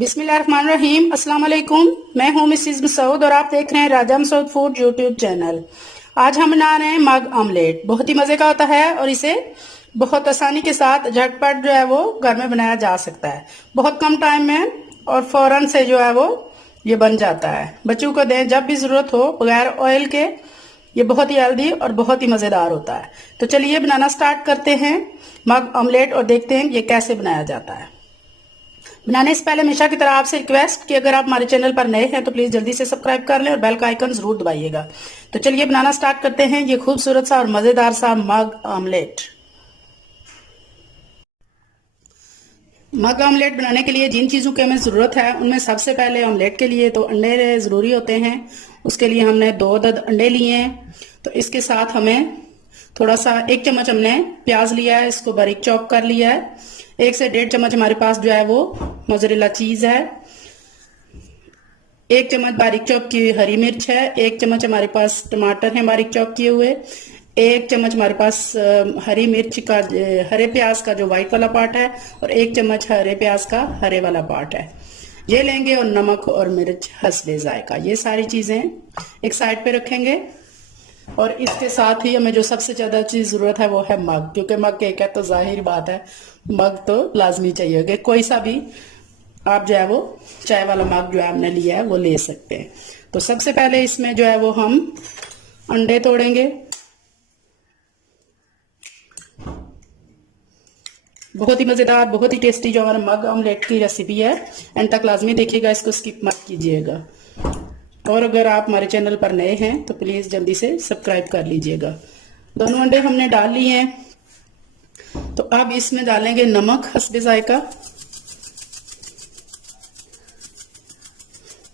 बिस्मिल्लाहिर्रहमानिर्रहीम। अस्सलाम वालेकुम। मैं हूं मिसिज मसूद और आप देख रहे हैं राजा मसूद फूड यूट्यूब चैनल। आज हम बना रहे हैं मग ऑमलेट। बहुत ही मजे का होता है और इसे बहुत आसानी के साथ झटपट जो है वो घर में बनाया जा सकता है। बहुत कम टाइम में और फौरन से जो है वो ये बन जाता है। बच्चों को दें जब भी जरूरत हो, बगैर ऑयल के। ये बहुत ही हेल्दी और बहुत ही मजेदार होता है। तो चलिए बनाना स्टार्ट करते हैं मग ऑमलेट और देखते हैं ये कैसे बनाया जाता है। बनाने से पहले हमेशा की तरह आपसे रिक्वेस्ट कि अगर आप हमारे चैनल पर नए हैं तो प्लीज जल्दी से सब्सक्राइब कर लें और बेल का आइकन जरूर दबाइएगा। तो चलिए बनाना स्टार्ट करते हैं ये खूबसूरत सा और मजेदार सा मग ऑमलेट। मग ऑमलेट बनाने के लिए जिन चीजों की हमें जरूरत है उनमें सबसे पहले ऑमलेट के लिए तो अंडे जरूरी होते हैं। उसके लिए हमने 2 अदद अंडे लिए हैं। तो इसके साथ हमें थोड़ा सा 1 चम्मच हमने प्याज लिया है, इसको बारीक चॉप कर लिया है। 1 से 1.5 चम्मच हमारे पास जो है वो मोज़रेला चीज है। 1 चम्मच बारीक चॉप की हरी मिर्च है। 1 चम्मच हमारे पास टमाटर है बारीक चॉप किए हुए। 1 चम्मच हमारे पास हरी मिर्च का हरे प्याज का जो व्हाइट वाला पार्ट है और 1 चम्मच हरे प्याज का हरे वाला पार्ट है। ये लेंगे और नमक और मिर्च हस्बे जायका। ये सारी चीजें एक साइड पे रखेंगे। और इसके साथ ही हमें जो सबसे ज्यादा चीज जरूरत है वो है मग, क्योंकि मग केक है तो जाहिर बात है मग तो लाजमी चाहिए होगा। कोई सा भी आप जो है वो चाय वाला मग जो है हमने लिया है वो ले सकते हैं। तो सबसे पहले इसमें जो है वो हम अंडे तोड़ेंगे। बहुत ही मजेदार, बहुत ही टेस्टी जो हमारा मग ऑमलेट की रेसिपी है। एंड तक लाजमी देखिएगा, इसको स्किप मत कीजिएगा। और अगर आप हमारे चैनल पर नए हैं तो प्लीज जल्दी से सब्सक्राइब कर लीजिएगा। दोनों अंडे हमने डाल लिए हैं। तो अब इसमें डालेंगे नमक हस्बे जायका,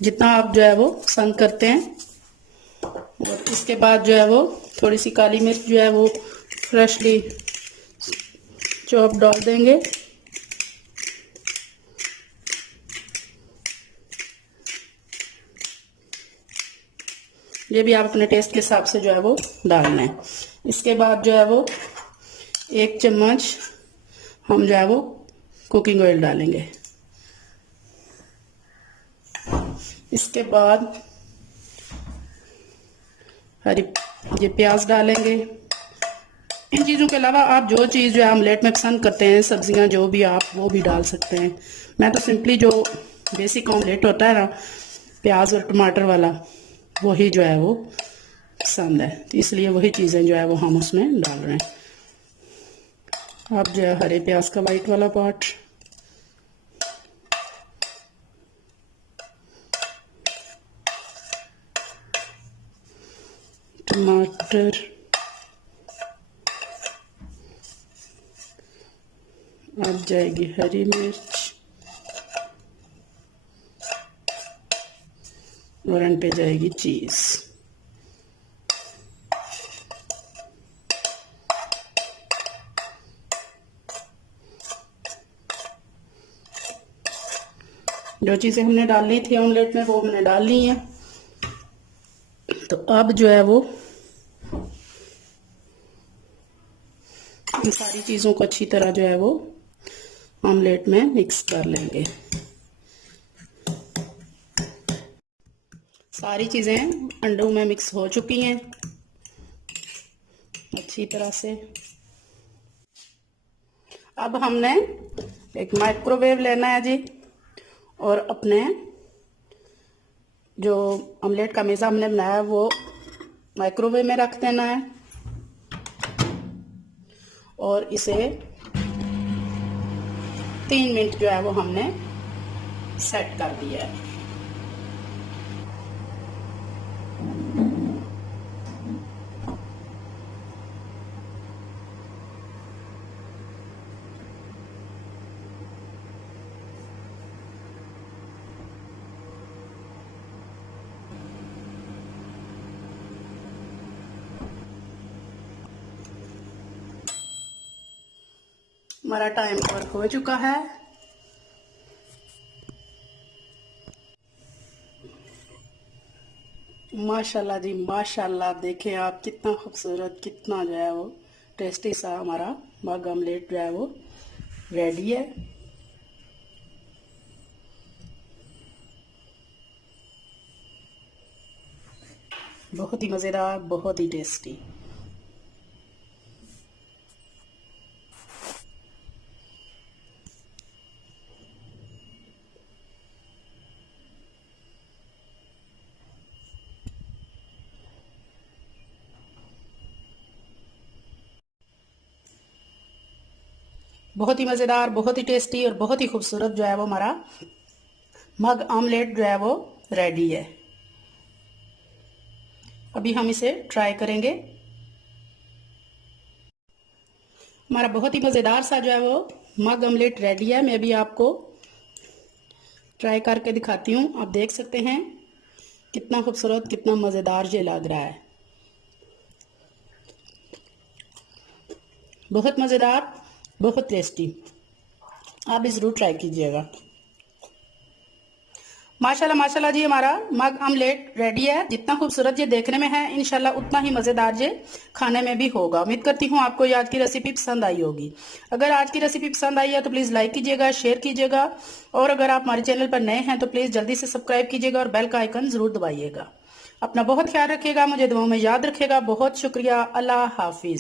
जितना आप जो है वो पसंद करते हैं। और इसके बाद जो है वो थोड़ी सी काली मिर्च जो है वो फ्रेशली चॉप डाल देंगे। ये भी आप अपने टेस्ट के हिसाब से जो है वो डालना है। इसके बाद जो है वो 1 चम्मच हम जो है वो कुकिंग ऑयल डालेंगे। इसके बाद हरी ये प्याज डालेंगे। इन चीज़ों के अलावा आप जो चीज़ जो है ऑमलेट में पसंद करते हैं, सब्जियां जो भी आप वो भी डाल सकते हैं। मैं तो सिंपली जो बेसिक ऑमलेट होता है ना प्याज और टमाटर वाला, वही जो है वो पसंद है, तो इसलिए वही चीज़ें जो है वो हम उसमें डाल रहे हैं। अब जो है हरे प्याज का वाइट वाला पार्ट, टमाटर, अब जाएगी हरी मिर्च और एंड पे जाएगी चीज। जो चीजें हमने डालनी थी ऑमलेट में वो हमने डाल ली हैं। तो अब जो है वो इन सारी चीजों को अच्छी तरह जो है वो ऑमलेट में मिक्स कर लेंगे। सारी चीजें अंडों में मिक्स हो चुकी हैं अच्छी तरह से। अब हमने एक माइक्रोवेव लेना है जी, और अपने जो ऑमलेट का मेज़ा हमने बनाया है वो माइक्रोवेव में रख देना है और इसे 3 मिनट जो है वो हमने सेट कर दिया है। हमारा टाइम और हो चुका है। माशाल्लाह जी माशाल्लाह, देखें आप कितना खूबसूरत, कितना जो है वो टेस्टी सा हमारा मग ऑमलेट जो है वो रेडी है। बहुत ही मज़ेदार, बहुत ही टेस्टी। बहुत ही मज़ेदार, बहुत ही टेस्टी और बहुत ही खूबसूरत जो है वो हमारा मग ऑमलेट जो है वो रेडी है। अभी हम इसे ट्राई करेंगे। हमारा बहुत ही मज़ेदार सा जो है वो मग ऑमलेट रेडी है। मैं भी आपको ट्राई करके दिखाती हूँ। आप देख सकते हैं कितना खूबसूरत, कितना मज़ेदार ये लग रहा है। बहुत मज़ेदार, बहुत टेस्टी। आप भी ज़रूर ट्राई कीजिएगा। माशाल्लाह माशाल्लाह जी, हमारा मग ऑमलेट रेडी है। जितना खूबसूरत ये देखने में है, इंशाल्लाह उतना ही मज़ेदार ये खाने में भी होगा। उम्मीद करती हूँ आपको ये आज की रेसिपी पसंद आई होगी। अगर आज की रेसिपी पसंद आई है तो प्लीज़ लाइक कीजिएगा, शेयर कीजिएगा, और अगर आप हमारे चैनल पर नए हैं तो प्लीज़ जल्दी से सब्सक्राइब कीजिएगा और बेल का आइकन ज़रूर दबाइएगा। अपना बहुत ख्याल रखिएगा, मुझे दुआओं में याद रखिएगा। बहुत शुक्रिया। अल्लाह हाफिज़।